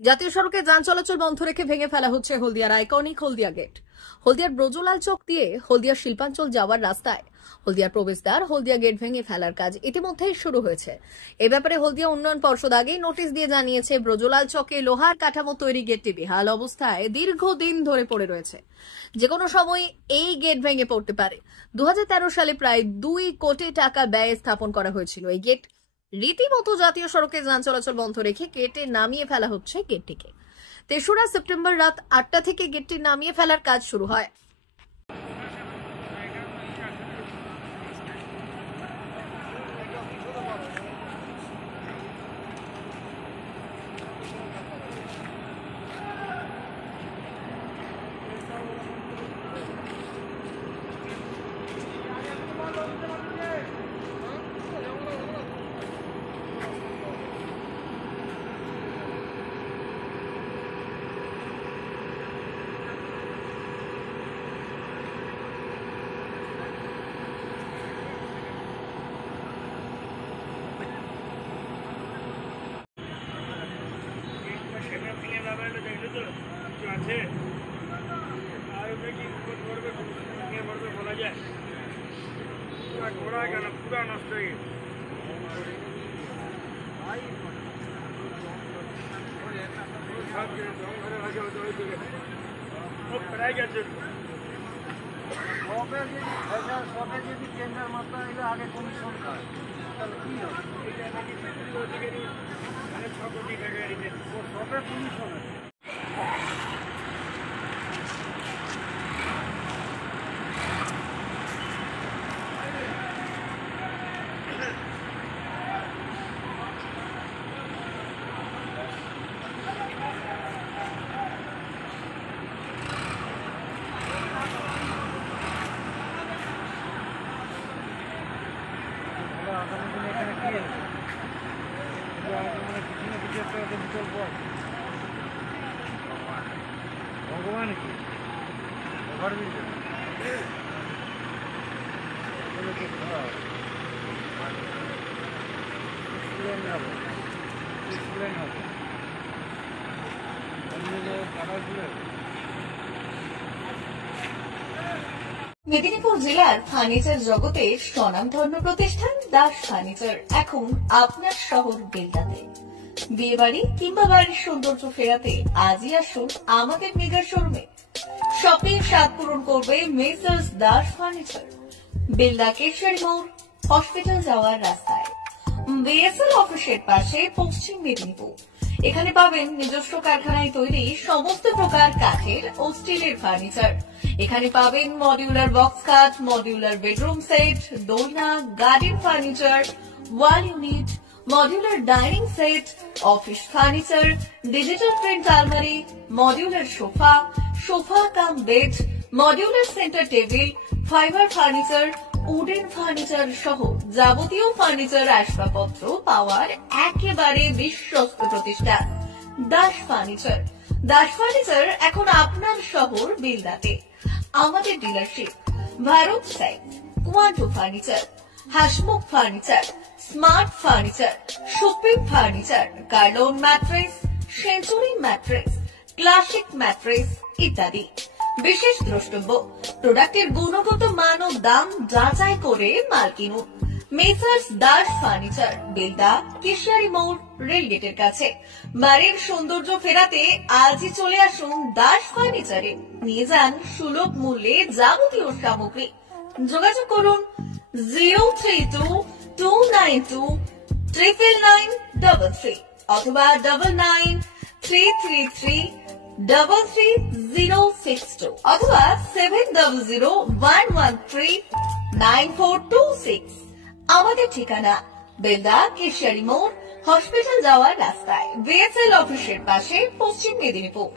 জাতীয় সড়কে যান চলাচল বন্ধ রেখে ভেঙে ফেলা হচ্ছে হলদিয়ার আইকনিক হলদিয়া গেট। হলদিয়ার ব্রজলাল চক দিয়ে হলদিয়া শিল্পাঞ্চল যাওয়ার রাস্তায় হলদিয়ার প্রবেশদ্বার হলদিয়া গেট ভেঙে ফেলার কাজ ইতিমধ্যেই শুরু হয়েছে। এ ব্যাপারে হলদিয়া উন্নয়ন পর্ষদ আগেই নোটিশ দিয়ে জানিয়েছে ব্রজলাল চকে লোহার কাঠামো তৈরি গেটটি বেহাল অবস্থায় দীর্ঘদিন ধরে পড়ে রয়েছে, যে কোনো সময় এই গেট ভেঙে পড়তে পারে। 2013 সালে প্রায় 2 কোটি টাকা ব্যয়ে স্থাপন করা হয়েছিল এই গেট। রীতিমতো জাতীয় সড়কে যান চলাচল বন্ধ রেখে গেটে নামিয়ে ফেলা হচ্ছে গেটটিকে। 3রা সেপ্টেম্বর রাত 8টা থেকে গেটটি নামিয়ে ফেলার কাজ শুরু হয়। ঘোড়া কেন পুরা নষ্ট হয়ে গেছে। সবে যদি টেন্ডার মাত্রা এলে আগে কমিশন হয় তাহলে কি হবে? 6 কোটি টাকা সবে কমিশন আছে। ভগবান কি মেদিনীপুর জেলার ফার্নিচার জগতে স্বনামধন্য প্রতিষ্ঠান দাস ফার্নিচার এখন আপনার শহর বেলদাতে। বিয়ে বাড়ি কিংবা বাড়ির সৌন্দর্য ফেরাতে আজই আসুন আমাদের মেগা শোরুমে। শপিং স্বাদ পূরণ করবে মেসার্স দাস ফার্নিচার, বেলদা কেশরী মোড়, হসপিটাল যাওয়ার রাস্তায়, বিএসএল অফিসের পাশে, পশ্চিম মেদিনীপুর। এখানে পাবেন নিজস্ব কারখানায় তৈরি সমস্ত প্রকার কাঠের ও স্টিলের ফার্নিচার। এখানে পাবেন মডিউলার বক্স খাট, মডিউলার বেডরুম সেট, দোলনা, garden furniture, wall unit, modular dining set, office furniture, digital print আলমারি, modular sofa, sofa cum bed, modular centre table, fibre furniture, wooden furniture সহ যাবতীয় ফার্নিচার আসবাবপত্র পাওয়ার একেবারে বিশ্বস্ত প্রতিষ্ঠান দাস ফার্নিচার। দাস ফার্নিচার এখন আপনার শহর বেলদাতে। আমাদের dealership Bharat side, Quanto furniture, Hasmukh furniture, smart furniture, supreme furniture, Kurlon mattress, century mattress, classic mattress ইত্যাদি। বিশেষ দ্রষ্টব্য, প্রোডাক্টের গুণগত মান ও দাম যাচাই করে মাল কিনুন। মেসার্স দাস ফার্নিচার, বেলদা কেশরী মোড়, রেলগেটের কাছে। বাড়ির সৌন্দর্য ফেরাতে আজই চলে আসুন দাস ফার্নিচারে। নিয়ে যান সুলভ মূল্যে যাবতীয় সামগ্রী। যোগাযোগ করুন 03229299933 অথবা 9933333062 অথবা 7001139426। আমাদের ঠিকানা বেলদা কেশরী মোড়, হসপিটাল যাওয়ার রাস্তায়, বিএসএল অফিসের পাশে, পশ্চিম মেদিনীপুর।